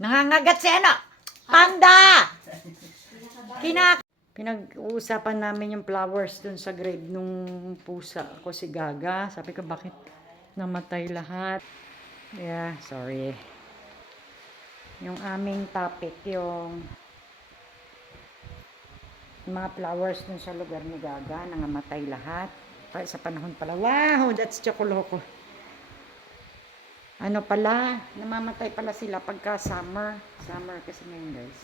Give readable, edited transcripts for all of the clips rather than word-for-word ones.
Nangangagat si ano? Panda! Pinag-uusapan namin yung flowers dun sa grave nung pusa ko si Gaga. Sabi ko, bakit namatay lahat? Yeah, sorry. Yung aming topic, yung mga flowers dun sa lugar ni Gaga, nangamatay lahat. Sa panahon pala, wow, that's chocoloko. Ano pala, namamatay pala sila pagka summer. Summer kasi ngayon, guys.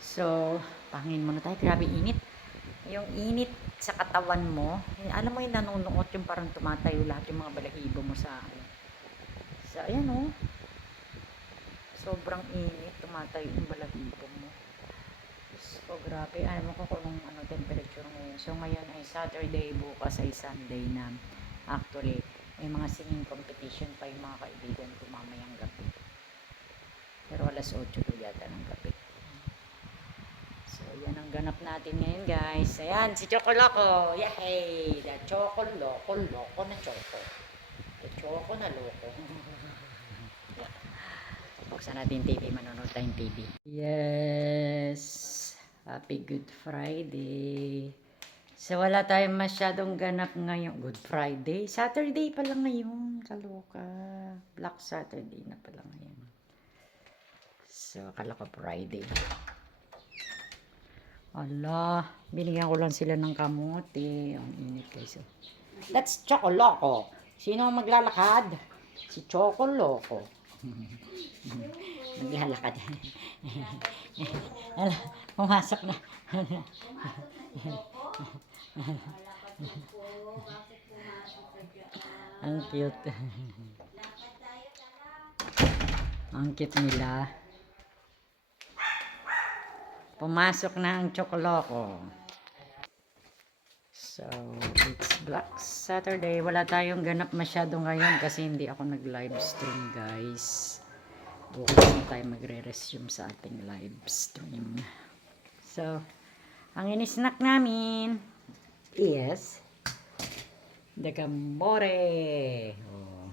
So, pangin muna tayo. Grabe init. Yung init sa katawan mo, alam mo yung nanunuot yung parang tumatayo lahat yung mga balahibo mo sa ayan o. Sobrang init, tumatayo yung balahibo mo. So, grabe. Alam mo ko kung ano temperature ngayon. So, ngayon ay Saturday, bukas ay Sunday na. Actually, may mga singing competition pa yung mga kaibigan ko mamayang gabi. Pero alas 8 po yata ng gabi. So, yan ang ganap natin ngayon, guys. Ayan, si Chocoloko. Yay! The Chocoloko, loko na Choco. The Choco na loko. Buksan natin TV, manonood tayong TV. Yes! Happy Good Friday. So, wala tayong masyadong ganap ngayon. Good Friday. Saturday pa lang ngayon. Kaloka. Black Saturday na pa lang ngayon. So, akala ko Friday. Ala, binigyan ko lang sila ng kamote. Ang init guys. That's Chocoloko. Sino ang maglalakad? Si Chocoloko. Maglalakad. Ala, pumasok na. Ang cute. Ang cute nila. Pumasok na ang Chocoloko. So, it's Black Saturday. Wala tayong ganap masyado ngayon kasi hindi ako nag-live stream, guys. Bukas na tayo magre-resume sa ating live stream. So, ang inisnack namin is the gambore. Oh.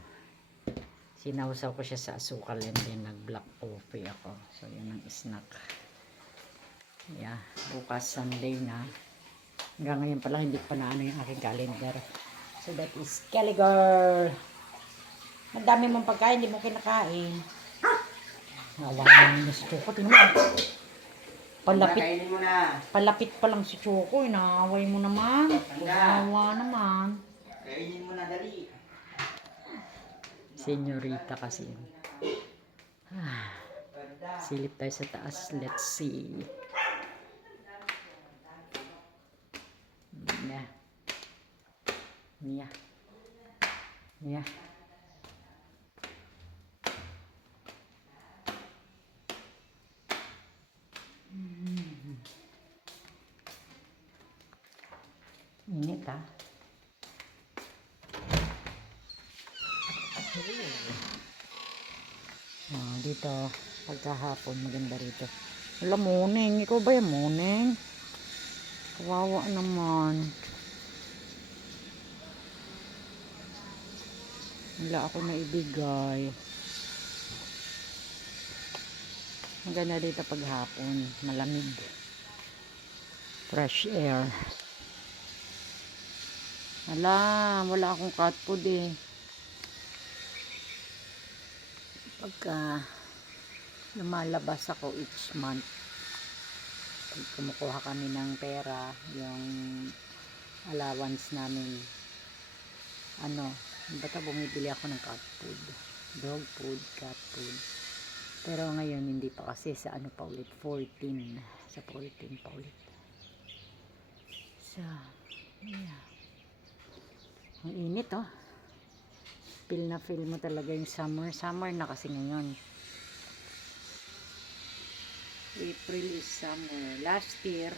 Sinausaw ko siya sa asukal and then nag-black coffee ako. So, yun ang snack. Yeah, bukas Sunday na. Hanggang ngayon pala hindi pa na ano yung aking calendar. So that is Kelly Girl. Ang dami mong pagkain, hindi mo kinakain. Nawa naman na si Choco. Tingnan mo. Palapit pa lang si Choco. Inaaway mo naman. Nawa naman. Kainin mo na dali. Senyorita kasi. Silip tayo sa taas. Let's see. Nia. Init ha. Dito pagkahapon maganda rito. Wala morning. Ikaw ba yung morning? Kawawa naman. Wala ako naibigay. Maganda dito paghapon. Malamig. Fresh air. Wala akong cat food eh. Pagka lumalabas ako each month, pag kumukuha kami ng pera, yung allowance namin, basta bumibili ako ng cat food, dog food, cat food. Pero ngayon hindi pa kasi sa pa ulit, 14. Sa 14 pa ulit. So, yeah. Ang init oh. Feel na feel mo talaga yung summer. Summer na kasi ngayon. April is summer. Last year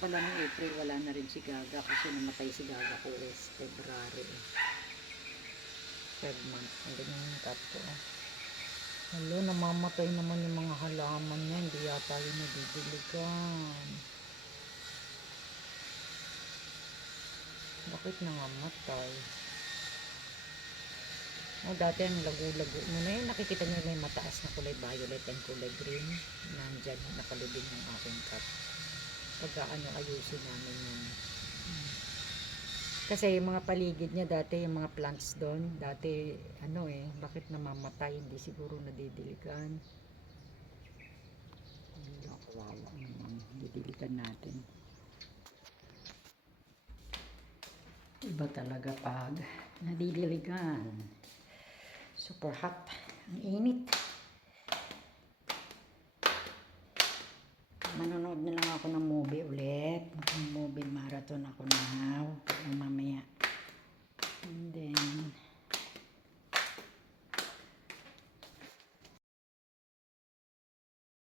pala ng April, wala na rin si Gaga kasi namatay si Gaga ko is February. 5 months. Ang ganyan yung tato. Hello, namamatay naman yung mga halaman niya. Hindi yata yun nabibiligan. Bakit nangamatay? O dati ang lagu-lago. Ngayon nakikita nyo may mataas na kulay violet and kulay green. Nandyan, nakalibing ng aking cup. Pagka ayusin namin yung kasi yung mga paligid niya dati, yung mga plants doon, dati bakit namamatay, hindi siguro nadidiligan. Kawawa naman, didiligan natin. Iba talaga pag nadidiligan. Super hot, ang init. Manonood na lang ako ng movie ulit. Movie marathon ako